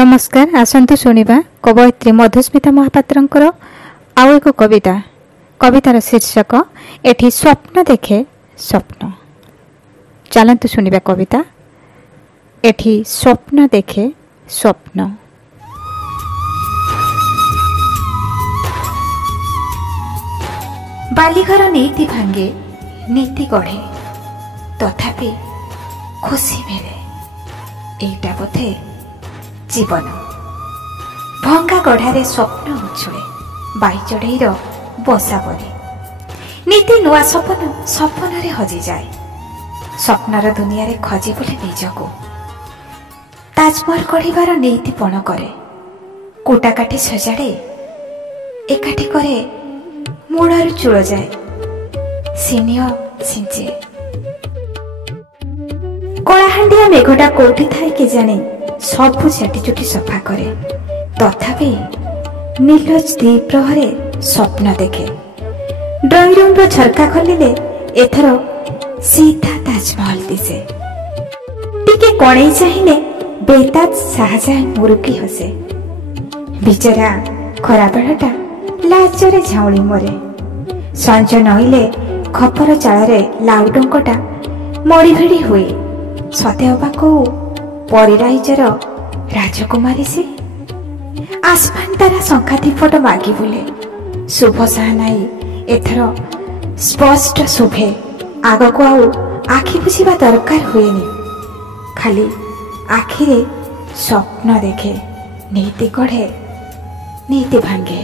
नमस्कार आसतु शुणा कवयित्री मधुस्मिता महापात्र आउ एक कविता कवितार शीर्षक एठी स्वप्न देखे स्वप्न। चलतु शुणा कविता एठी स्वप्न देखे स्वप्न। बालीघर नीति भांगे नीति गढ़े तथापि खुशी मिले एटा बोधे जीवन। भंगा गढ़ारे स्वप्न उछुले बाई चढ़ईर बसा परी नीति नुआ सपन सपन हजि जाए। स्वप्नर दुनिया रे खजी बोले निजको ताजमहल गढ़िबार नीतिपण करे। कुटा काठी सजाड़े एकाठी करे मूलर चूल जाए सिनिय सिंचे। कलाहांडिया मेघटा कोठी थाए के जाने सबु चाटी चुटी सफा करे तथापि नीलज द्विप्रहरे स्वप्न देखे। ड्रॉइंग रूम रो झरका खोलिले एथर सीधा ताजमहल दिसे। टिके कणई चाहिए बेताज शाहजहां मुरुकी हसे। बिचरा खरा बेलटा लाजरे झाउली मरे। संज नईले खपर चाଳରେ लाउडंकटा मड़ी भिड़ी हुए। सतेअबा को परिराइजर राजकुमारी से आसमान तारा संखाती फट मागी बुले। शुभ साहनाई एथर स्पष्ट शुभे। आग को आउ आखि बुझिबा दरकार हुएनी। खाली आखिरे स्वप्न देखे नीति गढ़े नीति भांगे।